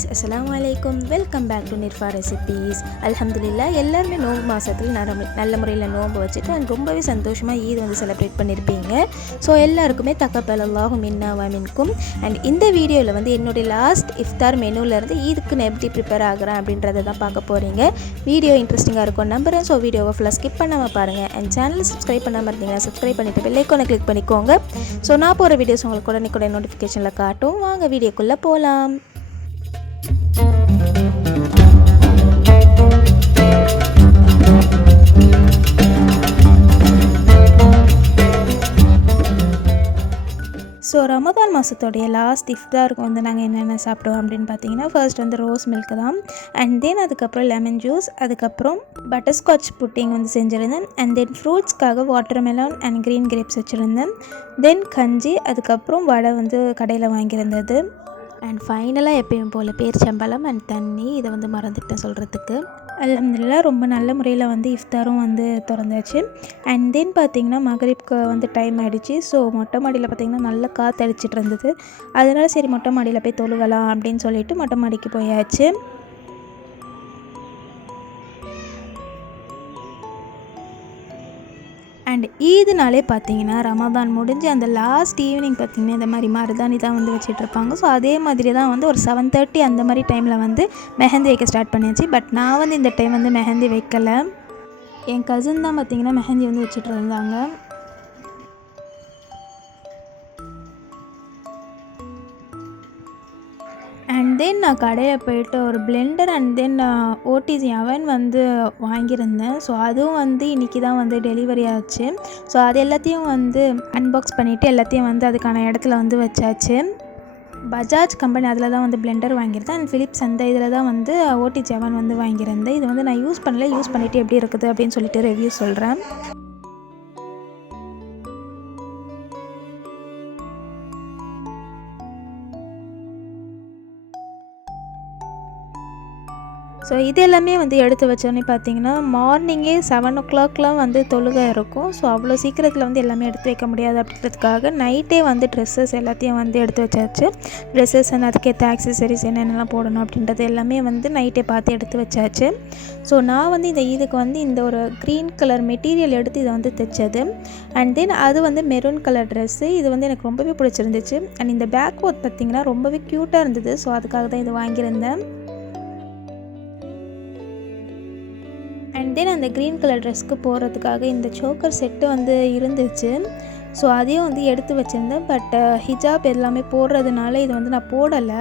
guys, assalamu alaikum. Welcome back to Nirfa Recipes. Alhamdulillah, எல்லாருமே நோம்பு மாதத்தில் நல்ல முறையில் நோம்பு வச்சுட்டு ரொம்பவே சந்தோஷமாக ஈத் வந்து செலிப்ரேட் பண்ணியிருப்பீங்க. ஸோ எல்லாருக்குமே Thaqabalallahu Minna minkum. அண்ட் இந்த வீடியோவில் வந்து என்னுடைய லாஸ்ட் இஃப்தார் மெனுவிலேருந்து ஈதுக்கு நான் எப்படி ப்ரிப்பேர் ஆகிறேன் அப்படின்றத தான் பார்க்க போகிறீங்க. வீடியோ இன்ட்ரெஸ்டிங்காக இருக்கும் நம்புறேன். ஸோ வீடியோவை ஃபுல்லாக ஸ்கிப் பண்ணாமல் பாருங்கள். அண்ட் சேனலை சப்ஸ்கிரைப் பண்ணாமல் இருந்தீங்கன்னா சப்ஸ்கிரைப் பண்ணிவிட்டு பெல் ஐக்கானை கிளிக் பண்ணிக்கோங்க. ஸோ நான் போகிற வீடியோஸ் உங்களுக்கு உடனே நோட்டிஃபிகேஷனில் காட்டும். வாங்க வீடியோக்குள்ளே போகலாம். ஸோ ரமதான் மாதத்தோடைய லாஸ்ட் இஃப்தாருக்கு வந்து நாங்கள் என்னென்ன சாப்பிடுவோம் அப்படின்னு பார்த்தீங்கன்னா, ஃபர்ஸ்ட் வந்து ரோஸ் மில்க் தான். அண்ட் தென் அதுக்கப்புறம் லெமன் ஜூஸ், அதுக்கப்புறம் பட்டர்ஸ்காட்ச் புட்டிங் வந்து செஞ்சுருந்தேன். அண்ட் தென் ஃப்ரூட்ஸ்க்காக வாட்டர்மெலான் அண்ட் க்ரீன் கிரேப்ஸ் வச்சுருந்தேன். தென் கஞ்சி, அதுக்கப்புறம் வடை வந்து கடையில் வாங்கியிருந்தது. அண்ட் ஃபைனலாக எப்பயும் போல் பேரிச்சம்பழம் அண்ட் தண்ணி. இதை வந்து மறந்துட்டேன் சொல்கிறதுக்கு. அல்ஹம்துலில்லாஹ் ரொம்ப நல்ல முறையில் வந்து இஃப்தாரும் வந்து திறந்தாச்சு. அண்ட் தென் பார்த்திங்கன்னா மகரிப்க்கு வந்து டைம் ஆகிடுச்சு. ஸோ மொட்டை மாடியில் பார்த்திங்கன்னா நல்ல காற்று அடிச்சிட்டு இருந்தது. அதனால சரி மொட்டை மாடியில் போய் தொழுகலாம் அப்படின்னு சொல்லிட்டு மொட்டை மாடிக்கு போயாச்சு. அண்ட் ஈதுனாலே பார்த்தீங்கன்னா ரமதான் முடிஞ்சு அந்த லாஸ்ட் ஈவினிங் பார்த்திங்கன்னா இந்த மாதிரி மருதாணி தான் வந்து வச்சிட்ருப்பாங்க. ஸோ அதே மாதிரி தான் வந்து ஒரு 7:30 அந்த மாதிரி டைமில் வந்து மெஹந்தி வைக்க ஸ்டார்ட் பண்ணியாச்சு. பட் நான் வந்து இந்த டைம் வந்து மெஹந்தி வைக்கலை. என் கசின் தான் பார்த்திங்கன்னா மெஹந்தி வந்து வச்சுட்டு இருந்தாங்க. அண்ட் தென் நான் கடையில் போய்ட்டு ஒரு பிளெண்டர் அண்ட் தென் ஓடிஜி அவன் வந்து வாங்கியிருந்தேன். ஸோ அதுவும் வந்து இன்றைக்கி தான் வந்து டெலிவரி ஆச்சு. ஸோ அது எல்லாத்தையும் வந்து அன்பாக்ஸ் பண்ணிவிட்டு எல்லாத்தையும் வந்து அதுக்கான இடத்துல வந்து வச்சாச்சு. பஜாஜ் கம்பெனி அதில் தான் வந்து பிளெண்டர் வாங்கியிருந்தேன். அண்ட் ஃபிலிப்ஸ் அந்த இதில் தான் வந்து ஓடிஜி அவன் வந்து வாங்கியிருந்தேன். இது வந்து நான் யூஸ் பண்ணிவிட்டு எப்படி இருக்குது அப்படின்னு சொல்லிட்டு ரிவ்யூ சொல்கிறேன். ஸோ இது எல்லாமே வந்து எடுத்து வச்சோன்னே பார்த்தீங்கன்னா மார்னிங்கே 7 o'clockலாம் வந்து தொழுகை இருக்கும். ஸோ அவ்வளோ சீக்கிரத்தில் வந்து எல்லாமே எடுத்து வைக்க முடியாது அப்படின்றதுக்காக நைட்டே வந்து ட்ரெஸ்ஸஸ் எல்லாத்தையும் வந்து எடுத்து வச்சாச்சு. ட்ரெஸ்ஸஸ் அண்ட் அதுக்கேற்ற ஆக்சசரிஸ் என்னென்னலாம் போடணும் அப்படின்றது எல்லாமே வந்து நைட்டே பார்த்து எடுத்து வச்சாச்சு. ஸோ நான் வந்து இந்த இதுக்கு வந்து இந்த ஒரு க்ரீன் கலர் மெட்டீரியல் எடுத்து இதை வந்து தைச்சது. அண்ட் தென் அது வந்து மெரூன் கலர் ட்ரெஸ்ஸு. இது வந்து எனக்கு ரொம்பவே பிடிச்சிருந்துச்சு. அண்ட் இந்த பேக் ஒர்க் பார்த்திங்கன்னா ரொம்பவே க்யூட்டாக இருந்தது. ஸோ அதுக்காக தான் இது வாங்கியிருந்தேன். அண்ட் தென் அந்த க்ரீன் கலர் ட்ரெஸ்க்கு போடுறதுக்காக இந்த சோக்கர் செட்டு வந்து இருந்துச்சு. ஸோ அதையும் வந்து எடுத்து வச்சுருந்தேன். பட் ஹிஜாப் எல்லாமே போடுறதுனால இது வந்து நான் போடலை.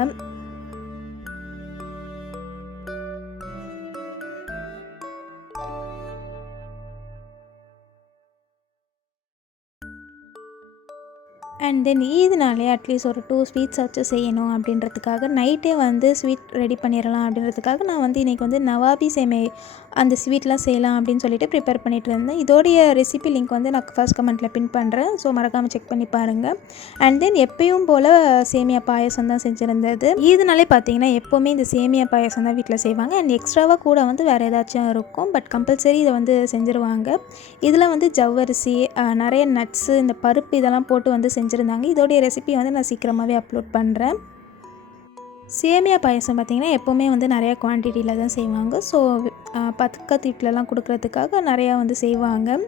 அண்ட் தென் ஈதுனாலே அட்லீஸ்ட் ஒரு 2 ஸ்வீட்ஸ் வச்சு செய்யணும் அப்படின்றதுக்காக நைட்டே வந்து ஸ்வீட் ரெடி பண்ணிடலாம் அப்படின்றதுக்காக நான் வந்து இன்றைக்கி வந்து நவாபி சேமை அந்த ஸ்வீட்லாம் செய்யலாம் அப்படின்னு சொல்லிட்டு ப்ரிப்பேர் பண்ணிகிட்டு இருந்தேன். இதோடைய ரெசிபி லிங்க் வந்து நான் ஃபர்ஸ்ட் கமெண்ட்டில் பின் பண்ணுறேன். ஸோ மறக்காமல் செக் பண்ணி பாருங்கள். அண்ட் தென் எப்பயும் போல் சேமியா பாயசம் தான் செஞ்சுருந்தது. ஈதுனாலே பார்த்தீங்கன்னா எப்போவுமே இந்த சேமியா பாயசம் தான் வீட்டில் செய்வாங்க. அண்ட் எக்ஸ்ட்ராவாக கூட வந்து வேறு ஏதாச்சும் இருக்கும். பட் கம்பல்சரி இதை வந்து செஞ்சுருவாங்க. இதில் வந்து ஜவ்வரிசி, நிறைய நட்ஸு, இந்த பருப்பு இதெல்லாம் போட்டு வந்து செஞ்சுருந்தாங்க. இதோடைய ரெசிபி வந்து நான் சீக்கிரமாகவே அப்லோட் பண்ணுறேன். சேமியா பாயசம் பார்த்திங்கன்னா எப்போவுமே வந்து நிறையா குவான்டிட்டியில் தான் செய்வாங்க. ஸோ பக்கத்து வீட்டிலலாம் கொடுக்குறதுக்காக நிறையா வந்து செய்வாங்க.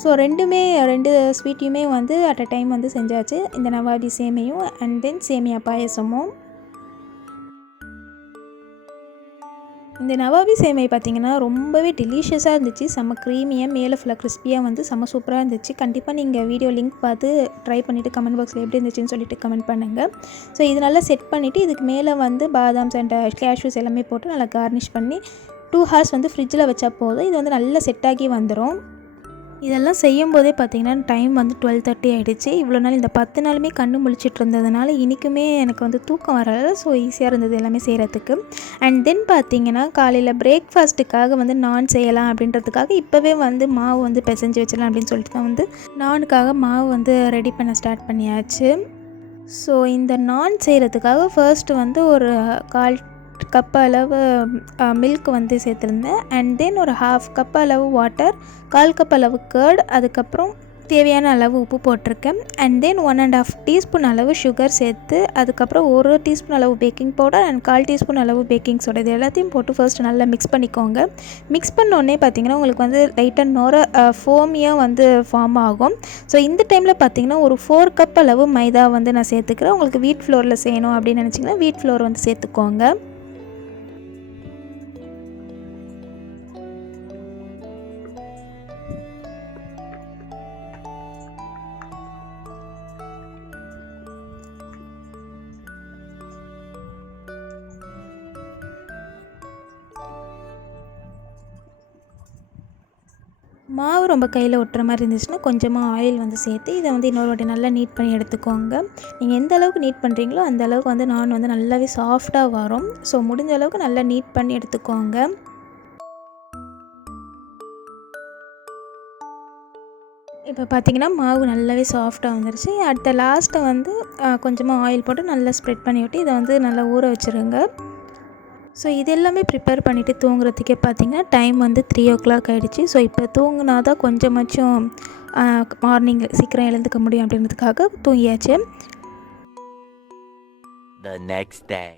ஸோ ரெண்டு ஸ்வீட்டையுமே வந்து அட் அ டைம் வந்து செஞ்சாச்சு. இந்த நவாபி சேமியும் அண்ட் தென் சேமியா பாயசமும். இந்த நவாபி சேமை பார்த்திங்கன்னா ரொம்பவே டெலிஷியஸாக இருந்துச்சு. செம்ம க்ரீமியாக மேலே ஃபுல்லாக கிறிஸ்பியாக வந்து செம்ம சூப்பராக இருந்துச்சு. கண்டிப்பாக நீங்கள் வீடியோ லிங்க் பார்த்து ட்ரை பண்ணிவிட்டு கமெண்ட் பாக்ஸில் எப்படி இருந்துச்சுன்னு சொல்லிட்டு கமெண்ட் பண்ணுங்கள். ஸோ இது நல்லா செட் பண்ணிவிட்டு இதுக்கு மேலே வந்து பாதாம்ஸ் அண்ட் கேஷ்யூஸ் எல்லாமே போட்டு நல்லா கார்னிஷ் பண்ணி 2 hours வந்து ஃப்ரிட்ஜில் வச்சா போதும். இது வந்து நல்லா செட் ஆகி வந்துடும். இதெல்லாம் செய்யும் போதே பார்த்திங்கன்னா டைம் வந்து 12:30 ஆகிடுச்சு. இவ்வளோ நாள் இந்த 10 நாளுமே கண்ணு முழிச்சிட்டு இருந்ததுனால இன்றைக்குமே எனக்கு வந்து தூக்கம் வரல. ஸோ ஈஸியாக இருந்தது எல்லாமே செய்கிறதுக்கு. அண்ட் தென் பார்த்திங்கன்னா காலையில் பிரேக்ஃபாஸ்ட்டுக்காக வந்து நான் செய்யலாம் அப்படின்றதுக்காக இப்போவே வந்து மாவு வந்து பிசைஞ்சு வச்சிடலாம் அப்படின்னு சொல்லிட்டு தான் வந்து நானுக்காக மாவு வந்து ரெடி பண்ண ஸ்டார்ட் பண்ணியாச்சு. ஸோ இந்த நான் செய்கிறதுக்காக ஃபர்ஸ்ட்டு வந்து ஒரு 1/4 கப் அளவு மில்க் வந்து சேர்த்துருந்தேன். அண்ட் தென் ஒரு 1/2 கப் அளவு வாட்டர், 1/4 கப் அளவு கர்ட், அதுக்கப்புறம் தேவையான அளவு உப்பு போட்டிருக்கேன். அண்ட் தென் 1.5 டீஸ்பூன் அளவு சுகர் சேர்த்து, அதுக்கப்புறம் 1 டீஸ்பூன் அளவு பேக்கிங் பவுடர் அண்ட் 1/4 டீஸ்பூன் அளவு பேக்கிங் சோடா, இது எல்லாத்தையும் போட்டு ஃபர்ஸ்ட் நல்லா மிக்ஸ் பண்ணிக்கோங்க. மிக்ஸ் பண்ணோடனே பார்த்திங்கன்னா உங்களுக்கு வந்து லைட்டாக ஃபோமியாக வந்து ஃபார்ம் ஆகும். ஸோ இந்த டைமில் பார்த்திங்கன்னா ஒரு 4 கப் அளவு மைதா வந்து நான் சேர்த்துக்கிறேன். உங்களுக்கு வீட் ஃப்ளோரில் செய்யணும் அப்படின்னு நினச்சிங்கன்னா வீட் ஃப்ளோர் வந்து சேர்த்துக்கோங்க. மாவு ரொம்ப கையில் ஒட்டுற மாதிரி இருந்துச்சுன்னா கொஞ்சமாக ஆயில் வந்து சேர்த்து இதை வந்து இன்னொரு வாட்டி நல்லா நீட் பண்ணி எடுத்துக்கோங்க. நீங்கள் எந்த அளவுக்கு நீட் பண்ணுறீங்களோ அந்த அளவுக்கு வந்து நான் வந்து நல்லாவே சாஃப்டாக வரும். ஸோ முடிஞ்ச அளவுக்கு நல்லா நீட் பண்ணி எடுத்துக்கோங்க. இப்போ பார்த்திங்கன்னா மாவு நல்லாவே சாஃப்டாக வந்துருச்சு. அடுத்த லாஸ்ட்டை வந்து கொஞ்சமாக ஆயில் போட்டு நல்லா ஸ்ப்ரெட் பண்ணி விட்டு இதை வந்து நல்லா ஊற வச்சுருங்க. ஸோ இது எல்லாமே ப்ரிப்பேர் பண்ணிவிட்டு தூங்குறதுக்கே பார்த்திங்கன்னா டைம் வந்து 3 o'clock ஆகிடுச்சு. ஸோ இப்போ தூங்குனா தான் கொஞ்சமாச்சும் மார்னிங் சீக்கிரம் எழுந்துக்க முடியும் அப்படின்றதுக்காக தூங்கியாச்சு. The next day.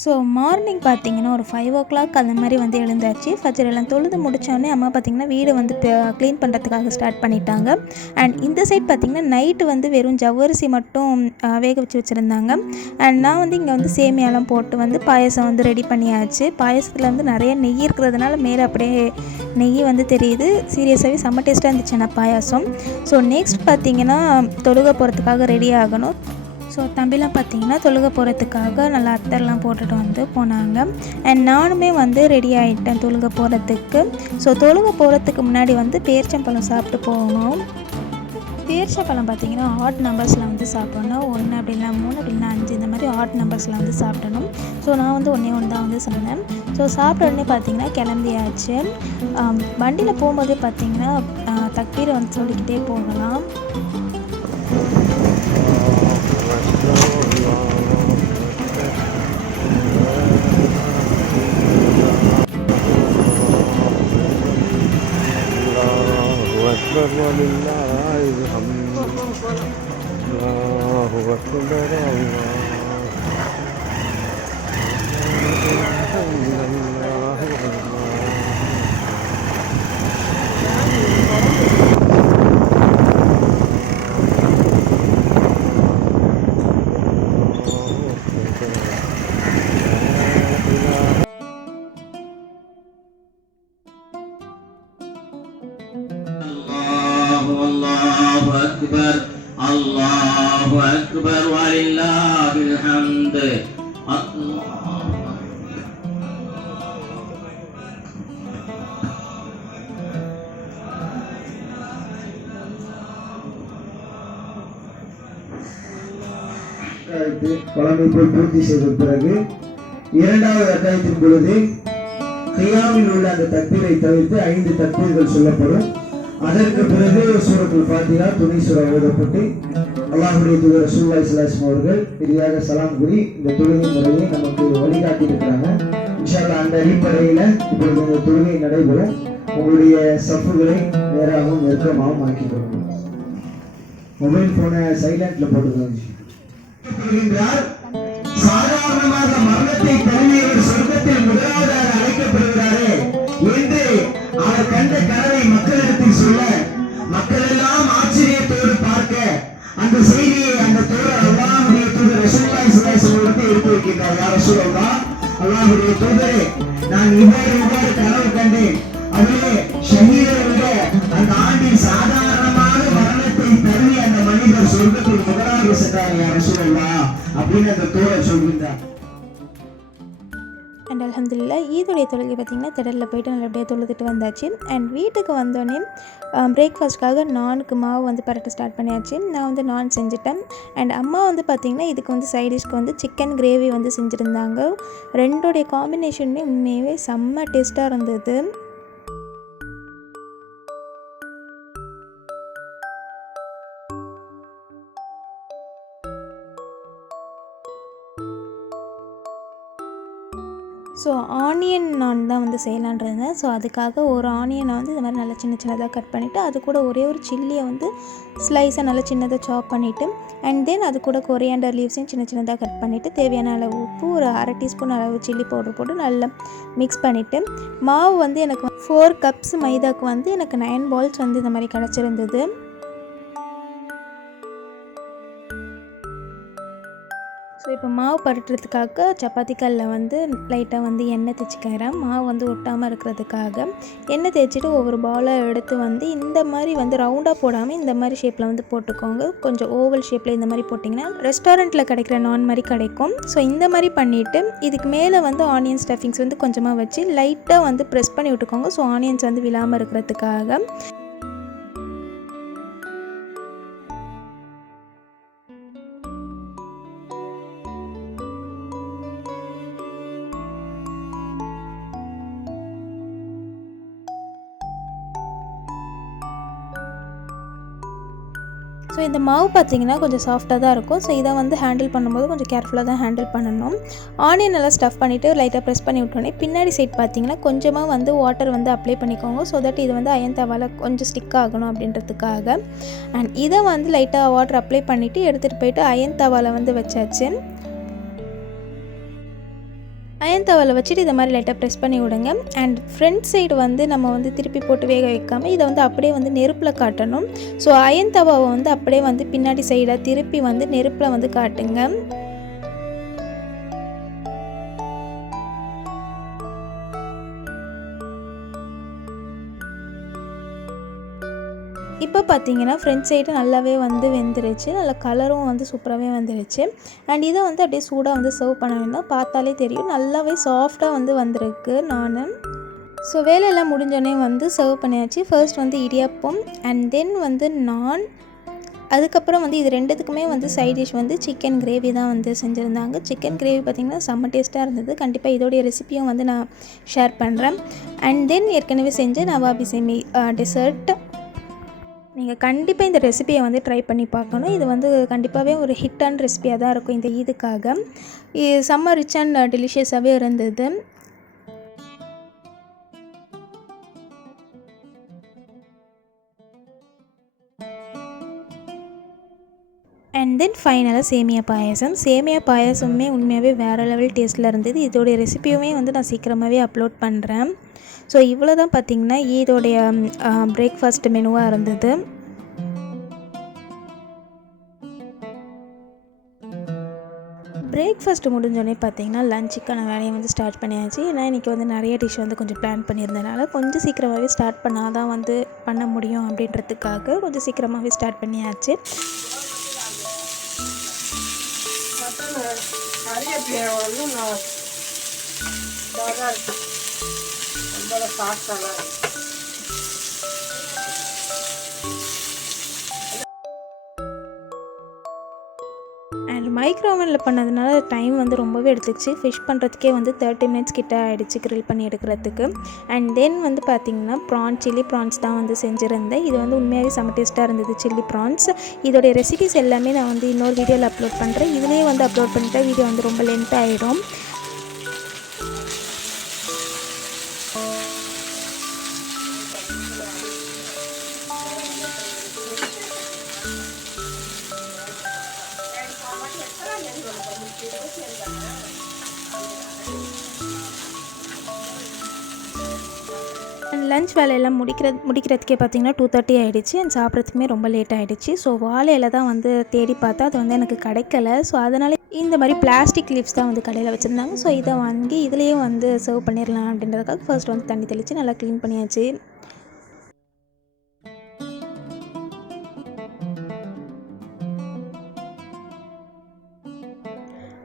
So morning பார்த்திங்கன்னா ஒரு 5 o'clock அந்த மாதிரி வந்து எழுந்தாச்சு. ஃபஜர் எல்லாம் தொழுது முடித்தோடனே அம்மா பார்த்திங்கன்னா வீடு வந்து க்ளீன் பண்ணுறதுக்காக ஸ்டார்ட் பண்ணிட்டாங்க. அண்ட் இந்த சைட் பார்த்திங்கன்னா நைட்டு வந்து வெறும் ஜவ்வரிசி மட்டும் வேக வச்சுருந்தாங்க. அண்ட் நான் வந்து இங்கே வந்து சேமியாலாம் போட்டு வந்து பாயசம் வந்து ரெடி பண்ணியாச்சு. பாயசத்தில் வந்து நிறைய நெய் இருக்கிறதுனால மேலே அப்படியே நெய் வந்து தெரியுது. சீரியஸாகவே செம்ம டேஸ்ட்டாக இருந்துச்சு ஆனால் பாயாசம். ஸோ நெக்ஸ்ட் பார்த்திங்கன்னா தொழுக போகிறதுக்காக ரெடி ஆகணும். ஸோ தம்பிலாம் பார்த்திங்கன்னா தொழுக போகிறதுக்காக நல்லா அத்தர்லாம் போட்டுட்டு வந்து போனாங்க. அண்ட் நானுமே வந்து ரெடி ஆகிட்டேன் தொழுக போகிறதுக்கு. ஸோ தொழுக போகிறதுக்கு முன்னாடி வந்து பேரிச்சம்பழம் சாப்பிட்டு போகணும். பேரிச்சம்பழம் பார்த்திங்கன்னா ஆட் நம்பர்ஸில் வந்து சாப்பிடணும். 1 அப்படின்னா 3 அப்படின்னா 5 இந்த மாதிரி ஆட் நம்பர்ஸில் வந்து சாப்பிடணும். ஸோ நான் வந்து 1 தான் வந்து சொன்னேன். ஸோ சாப்பிட்ட உடனே பார்த்திங்கன்னா கிளம்பியாச்சு. வண்டியில் போகும்போதே பார்த்திங்கன்னா தக்பீரை வந்து சொல்லிக்கிட்டே போகலாம். Allahu Akbar walillahil hamd. பழமைப்பை பூர்த்தி செய்த பிறகு இரண்டாவது அத்தியாயத்தின் பொழுது கியாமில் உள்ள அந்த தக்பீரை தவிர்த்து 5 தக்பீர்கள் சொல்லப்படும். அதற்கு பிறகு சூரத்துல் ஃபாத்திஹா துணை சூரா ஓதப்பட்டு அல்லாஹ்வுடைய தூதர் ரசூலுல்லாஹி ஸல்லல்லாஹு அலைஹி வஸல்லம் அவர்கள் இறுதியாக சலாம் கூறி இந்த தொழுகை முறையை நமக்கு வழிகாட்டி இருக்கிறாங்க. இன்ஷா அல்லாஹ் அந்த அடிப்படையில் இப்பொழுது இந்த தொழுகை நடைபெறும். உங்களுடைய சஃப்புகளை நேராகவும் நெருக்கமாகவும் ஆக்கிக்கொள்ளுங்கள். மொபைல் போனை சைலண்ட்ல போட்டுக்கோங்க. சாதாரணமாக மரணத்தை தழுவியவர் சொர்க்கத்தில் முதலாவதாக அழைக்கப்படுகிறாரே என்று அவர் கண்ட கனவை மக்களிடத்தில் சொல்ல, மக்கள் எல்லாம் ஆச்சரியத்தோடு பார்க்க அந்த செய்தியை அந்த தோழர் அல்லாஹ்வுடைய தூதர் ரசூலுல்லாஹி ஸல்லல்லாஹு அலைஹி வஸல்லம் எடுத்து வைக்கின்றார். யா ரசூலல்லாஹ், அல்லாஹ்வுடைய தூதரே, நான் இவ்வாறு கனவு கண்டேன். அதிலே ஷஹீதுடைய அந்த ஆண்டில் சாதாரணமான மரணத்தை தழுவி அந்த மனிதர் சொர்க்கத்தில் முதலாக சென்றார். யா ரசூலல்லாஹ் அப்படின்னு அந்த தோழர் சொல்கின்றார். அண்ட் அல்ஹம்துலில்லாஹ் ஈதுடைய தொழுகை பார்த்திங்கன்னா திடலில் போய்ட்டு நல்லபடியாக தொழுதுட்டு வந்தாச்சு. அண்ட் வீட்டுக்கு வந்தோடனே பிரேக்ஃபாஸ்ட்காக நானுக்கு மாவு வந்து பரட்ட ஸ்டார்ட் பண்ணியாச்சு. நான் வந்து நான் செஞ்சுட்டேன். அண்ட் அம்மா வந்து பார்த்திங்கன்னா இதுக்கு வந்து சைட் டிஷ்க்கு வந்து சிக்கன் கிரேவி வந்து செஞ்சுருந்தாங்க. ரெண்டோடைய காம்பினேஷனுமே உண்மையாகவே செம்ம டேஸ்ட்டாக இருந்தது. ஸோ ஆனியன் நான் தான் வந்து செய்யலான்னு இருந்தேன். ஸோ அதுக்காக ஒரு ஆனியனை வந்து இந்த மாதிரி நல்லா சின்ன சின்னதாக கட் பண்ணிவிட்டு, அது கூட ஒரே ஒரு சில்லியை வந்து ஸ்லைஸாக நல்லா சின்னதாக சாப் பண்ணிவிட்டு, அண்ட் தென் அது கூட கொரியாண்டர் லீவ்ஸையும் சின்ன சின்னதாக கட் பண்ணிவிட்டு, தேவையான அளவு உப்பு, ஒரு 1/2 டீஸ்பூன் அளவு சில்லி பவுடர் போட்டு நல்லா மிக்ஸ் பண்ணிவிட்டு, மாவு வந்து எனக்கு 4 கப்ஸ் மைதாவுக்கு வந்து எனக்கு 9 பால்ஸ் வந்து இந்த மாதிரி கிடச்சிருந்தது. ஸோ இப்போ மாவு பரட்டுறதுக்காக சப்பாத்தி கல்லில் வந்து லைட்டாக வந்து எண்ணெய் தேய்ச்சிக்கிறேன். மாவு வந்து ஒட்டாமல் இருக்கிறதுக்காக எண்ணெய் தேய்ச்சிட்டு ஒவ்வொரு பாலாக எடுத்து வந்து இந்த மாதிரி வந்து ரவுண்டாக போடாமல் இந்த மாதிரி ஷேப்பில் வந்து போட்டுக்கோங்க. கொஞ்சம் ஓவல் ஷேப்பில் இந்த மாதிரி போட்டிங்கன்னா ரெஸ்டாரண்ட்டில் கிடைக்கிற நான் மாதிரி கிடைக்கும். ஸோ இந்த மாதிரி பண்ணிவிட்டு இதுக்கு மேலே வந்து ஆனியன் ஸ்டஃபிங்ஸ் வந்து கொஞ்சமாக வச்சு லைட்டாக வந்து ப்ரெஸ் பண்ணி விட்டுக்கோங்க. ஸோ ஆனியன்ஸ் வந்து விழாமல் இருக்கிறதுக்காக. ஸோ இந்த மாவு பார்த்திங்கன்னா கொஞ்சம் சாஃப்டாக தான் இருக்கும். ஸோ இதை வந்து ஹேண்டில் பண்ணும்போது கொஞ்சம் கேர்ஃபுல்லாக தான் ஹேண்டில் பண்ணணும். ஆனியன் நல்லா ஸ்டஃப் பண்ணிவிட்டு லைட்டாக ப்ரெஸ் பண்ணி விட்டோன்னே பின்னாடி சைட் பார்த்திங்கன்னா கொஞ்சமாக வந்து வாட்டர் வந்து அப்ளை பண்ணிக்கோங்க. ஸோ தட் இது வந்து அயன் தவால கொஞ்சம் ஸ்டிக் ஆகணும் அப்படின்றதுக்காக. அண்ட் இதை வந்து லைட்டாக வாட்டர் அப்ளை பண்ணிவிட்டு எடுத்துகிட்டு போயிட்டு அயன் தவால வந்து வச்சாச்சு. அயன் தவாவில் வச்சுட்டு இதை மாதிரி லைட்டாக ப்ரெஸ் பண்ணி விடுங்க. அண்ட் ஃப்ரண்ட் சைடு வந்து நம்ம வந்து திருப்பி போட்டு வேக வைக்காமல் இதை வந்து அப்படியே வந்து நெருப்பில் காட்டணும். ஸோ அயன் தவாவை வந்து அப்படியே வந்து பின்னாடி சைடாக திருப்பி வந்து நெருப்பில் வந்து காட்டுங்க. இப்போ பார்த்தீங்கன்னா ஃப்ரண்ட் சைடு நல்லாவே வந்து வெந்துருச்சு. நல்லா கலரும் வந்து சூப்பராகவே வந்துருச்சு. அண்ட் இதை வந்து அப்படியே சூடாக வந்து சர்வ் பண்ண வேண்டாம். பார்த்தாலே தெரியும் நல்லாவே சாஃப்டாக வந்து வந்திருக்கு. ஸோ வேலையெல்லாம் முடிஞ்சோடனே வந்து சர்வ் பண்ணியாச்சு. ஃபர்ஸ்ட் வந்து இடியாப்பம் அண்ட் தென் வந்து நான், அதுக்கப்புறம் வந்து இது ரெண்டுத்துக்குமே வந்து சைட் டிஷ் வந்து சிக்கன் கிரேவி தான் வந்து செஞ்சுருந்தாங்க. சிக்கன் கிரேவி பார்த்திங்கன்னா செம்ம டேஸ்ட்டாக இருந்தது. கண்டிப்பாக இதோடைய ரெசிப்பியும் வந்து நான் ஷேர் பண்ணுறேன். அண்ட் தென் ஏற்கனவே செஞ்ச நவாபி சேமி டெசர்ட். நீங்கள் கண்டிப்பாக இந்த ரெசிபியை வந்து ட்ரை பண்ணி பார்க்கணும். இது வந்து கண்டிப்பாகவே ஒரு ஹிட்டான ரெசிபியாக தான் இருக்கும் இந்த ஈதுக்காக. இது செம்ம ரிச் அண்ட் டெலிஷியஸாகவே இருந்தது. அண்ட் தென் ஃபைனலாக சேமியா பாயாசமுமே உண்மையாகவே வேறு லெவல் டேஸ்ட்டில் இருந்தது. இதோடைய ரெசிபியுமே வந்து நான் சீக்கிரமாகவே அப்லோட் பண்ணுறேன். ஸோ இவ்வளோ தான் பார்த்திங்கன்னா ஈதோடைய பிரேக்ஃபாஸ்ட் மெனுவாக இருந்தது. பிரேக்ஃபாஸ்ட் முடிஞ்சோடனே பார்த்திங்கன்னா லஞ்சுக்கான வேலையை வந்து ஸ்டார்ட் பண்ணியாச்சு. ஏன்னா இன்றைக்கி வந்து நிறைய டிஷ் வந்து கொஞ்சம் பிளான் பண்ணியிருந்தனால கொஞ்சம் சீக்கிரமாகவே ஸ்டார்ட் பண்ணால் தான் வந்து பண்ண முடியும் அப்படின்றதுக்காக கொஞ்சம் சீக்கிரமாகவே ஸ்டார்ட் பண்ணியாச்சு. அண்ட் மைக்ரோவனில் பண்ணதுனால டைம் வந்து ரொம்பவே எடுத்துக்கிச்சு. ஃபிஷ் பண்ணுறதுக்கே வந்து 30 மினிட்ஸ் கிட்ட ஆகிடுச்சு கிரில் பண்ணி எடுக்கிறதுக்கு. அண்ட் தென் வந்து பார்த்திங்கன்னா சில்லி ப்ரான்ஸ் தான் வந்து செஞ்சுருந்தேன். இது வந்து உண்மையாகவே செம்ம டேஸ்ட்டாக இருந்தது சில்லி ப்ரான்ஸ். இதோடைய ரெசிபிஸ் எல்லாமே நான் வந்து இன்னொரு வீடியோவில் அப்லோட் பண்ணுறேன். இதுலேயே வந்து அப்லோட் பண்ணிட்டா வீடியோ வந்து ரொம்ப லென்த் ஆகிடும். அண்ட் லஞ்ச் வேலையெல்லாம் முடிக்கிறதுக்கே பார்த்திங்கன்னா 2:30 ஆகிடுச்சு. அண்ட் சாப்பிட்றதுக்குமே ரொம்ப லேட் ஆகிடுச்சு. ஸோ வாழையில தான் வந்து தேடி பார்த்தா அது வந்து எனக்கு கிடைக்கல. ஸோ அதனால் இந்த மாதிரி பிளாஸ்டிக் லீவ்ஸ் தான் வந்து கடையில் வச்சுருந்தாங்க. ஸோ இதை வாங்கி இதுலேயே வந்து சர்வ் பண்ணிடலாம் அப்படின்றதுக்காக ஃபர்ஸ்ட் வந்து தண்ணி தெளித்து நல்லா க்ளீன் பண்ணியாச்சு.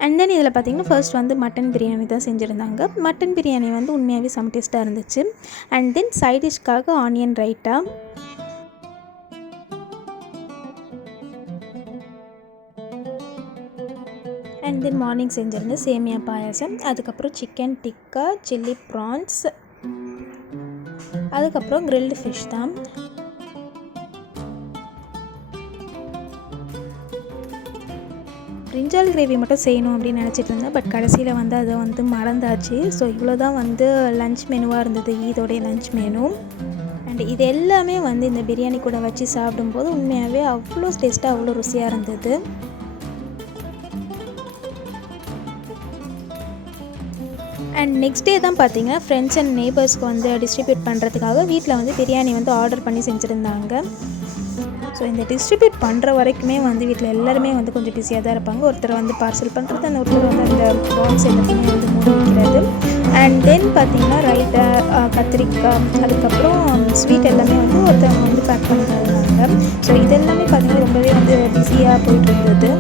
அண்ட் தென் இதில் பார்த்திங்கன்னா ஃபர்ஸ்ட் வந்து மட்டன் பிரியாணி தான் செஞ்சுருந்தாங்க. மட்டன் பிரியாணி வந்து உண்மையாகவே செம டேஸ்ட்டாக இருந்துச்சு. அண்ட் தென் சைட் டிஷ்க்காக ஆனியன் ரைட்டா, அண்ட் தென் மார்னிங் செஞ்சுருந்த சேமியா பாயாசம், அதுக்கப்புறம் சிக்கன் டிக்கா, சில்லி ப்ரான்ஸ், அதுக்கப்புறம் கிரில்டு ஃபிஷ் தான். பிரிஞ்சால் கிரேவி மட்டும் செய்யணும் அப்படின்னு நினச்சிட்டு இருந்தேன். பட் கடைசியில் வந்து அதை வந்து மறந்தாச்சு. ஸோ இவ்வளோ தான் வந்து லன்ச் மெனுவாக இருந்தது, ஈதோடைய லன்ச் மெனு. அண்ட் இது எல்லாமே வந்து இந்த பிரியாணி கூட வச்சு சாப்பிடும்போது உண்மையாகவே அவ்வளோ டேஸ்ட்டாக அவ்வளோ ருசியாக இருந்தது. அண்ட் நெக்ஸ்ட் டே தான் பார்த்தீங்கன்னா ஃப்ரெண்ட்ஸ் அண்ட் நெய்பர்ஸ்க்கு வந்து டிஸ்ட்ரிபியூட் பண்ணுறதுக்காக வீட்டில் வந்து பிரியாணி வந்து ஆர்டர் பண்ணி செஞ்சுருந்தாங்க. ஸோ இந்த டிஸ்ட்ரிபியூட் பண்ணுற வரைக்குமே வந்து வீட்டில் எல்லாருமே வந்து கொஞ்சம் பிஸியாக தான் இருப்பாங்க. ஒருத்தர் வந்து பார்சல் பண்ணுறது, அந்த ஒருத்தர் வந்து அந்த பாக்ஸ் எல்லாத்தையுமே வந்து மூடி வைக்கிறது. அண்ட் தென் பார்த்திங்கன்னா ரைட்டா, கத்திரிக்காய், அதுக்கப்புறம் ஸ்வீட் எல்லாமே வந்து ஒருத்தவங்க வந்து பேக் பண்ணி தருவாங்க. ஸோ இதெல்லாமே பார்த்திங்கன்னா ரொம்பவே வந்து பிஸியாக போயிட்டு இருந்தது.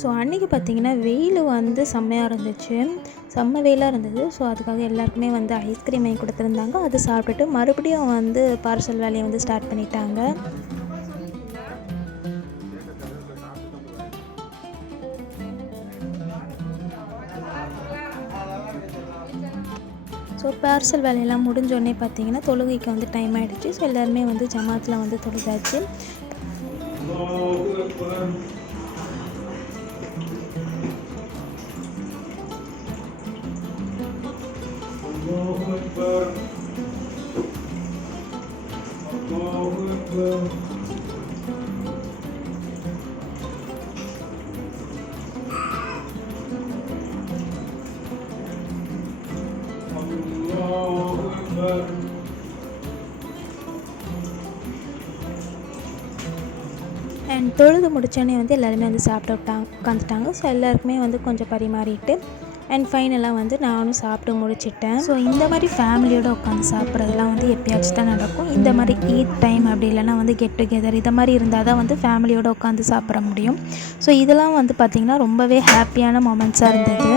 ஸோ அன்றைக்கி பார்த்திங்கன்னா வெயில் வந்து செம்மையாக இருந்துச்சு, செம்ம வெயிலாக இருந்தது. ஸோ அதுக்காக எல்லாருக்குமே வந்து ஐஸ்கிரீம் வாங்கி கொடுத்துருந்தாங்க. அது சாப்பிட்டுட்டு மறுபடியும் வந்து பார்சல் வேலையை வந்து ஸ்டார்ட் பண்ணிட்டாங்க. ஸோ பார்சல் வேலையெல்லாம் முடிஞ்சோடனே பார்த்திங்கன்னா தொழுகைக்கு வந்து டைம் ஆகிடுச்சு. ஸோ எல்லாருமே வந்து ஜமாத்தில் வந்து தொழுதாச்சு. அண்ட் தொழுது முடித்தோடனே வந்து எல்லாருமே வந்து சாப்பிட்டு உட்காந்துட்டாங்க. ஸோ எல்லாருக்குமே வந்து கொஞ்சம் பரிமாறிட்டு அண்ட் ஃபைனலாக வந்து நானும் சாப்பிட்டு முடிச்சிட்டேன். ஸோ இந்த மாதிரி ஃபேமிலியோடு உட்காந்து சாப்பிட்றதுலாம் வந்து எப்பயாச்சும் தான் நடக்கும். இந்த மாதிரி ஈத் டைம் அப்படி இல்லைனா வந்து கெட் டுகெதர் இதை மாதிரி இருந்தால் தான் வந்து ஃபேமிலியோடு உட்காந்து சாப்பிட முடியும். ஸோ இதெல்லாம் வந்து பார்த்திங்கன்னா ரொம்பவே ஹாப்பியான மொமெண்ட்ஸாக இருந்தது.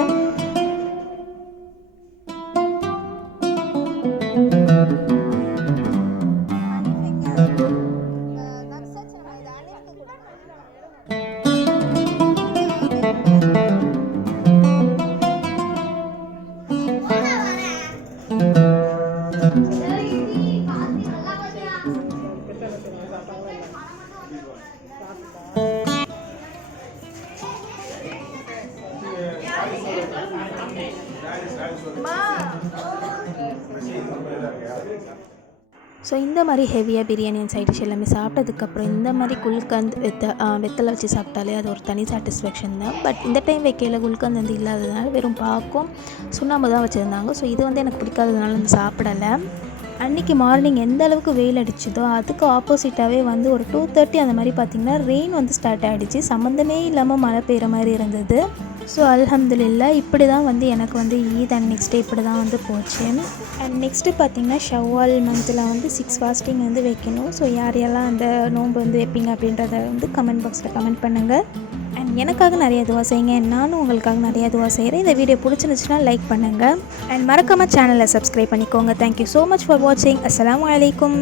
ஸோ இந்த மாதிரி ஹெவியாக பிரியாணி அண்ட் சைட் டிஷ் எல்லாமே சாப்பிட்டதுக்கப்புறம் இந்த மாதிரி குல்கந்த் வெத்தலை வச்சு சாப்பிட்டாலே அது ஒரு தனி சாட்டிஸ்ஃபேக்ஷன் தான். பட் இந்த டைம் வைக்கையில் குல்கந்த் வந்து இல்லாததுனால வெறும் பாக்கும் சுண்ணாம்பு தான் வச்சுருந்தாங்க. ஸோ இது வந்து எனக்கு பிடிக்காததுனால வந்து சாப்பிடலை. அன்றைக்கி மார்னிங் எந்த அளவுக்கு வெயில் அடிச்சதோ அதுக்கு ஆப்போசிட்டாகவே வந்து ஒரு 2:30 அந்த மாதிரி பார்த்திங்கன்னா ரெயின் வந்து ஸ்டார்ட் ஆகிடுச்சு. சம்மந்தமே இல்லாமல் மழை பெய்கிற மாதிரி இருந்தது. ஸோ அல்ஹம்துலில்லாஹ் இப்படி தான் வந்து எனக்கு வந்து ஈத் அண்ட் நெக்ஸ்ட் டே இப்படி தான் வந்து போச்சு. அண்ட் நெக்ஸ்ட்டு பார்த்திங்கன்னா ஷவ்வால் மந்தில் வந்து 6 ஃபாஸ்டிங் வந்து வைக்கணும். ஸோ யாரெல்லாம் அந்த நோன்பு வந்து வைப்பீங்க அப்படின்றத வந்து கமெண்ட் பாக்ஸில் கமெண்ட் பண்ணுங்கள். அண்ட் எனக்காக நிறைய துவா செய்யுங்க, நானும் உங்களுக்காக நிறைய துவா செய்கிறேன். இந்த வீடியோ பிடிச்சிருந்துச்சுன்னா லைக் பண்ணுங்கள் அண்ட் மறக்காமல் சேனலை சப்ஸ்கிரைப் பண்ணிக்கோங்க. தேங்க்யூ ஸோ மச் ஃபார் வாட்சிங். அஸ்ஸலாமு அலைக்கும்.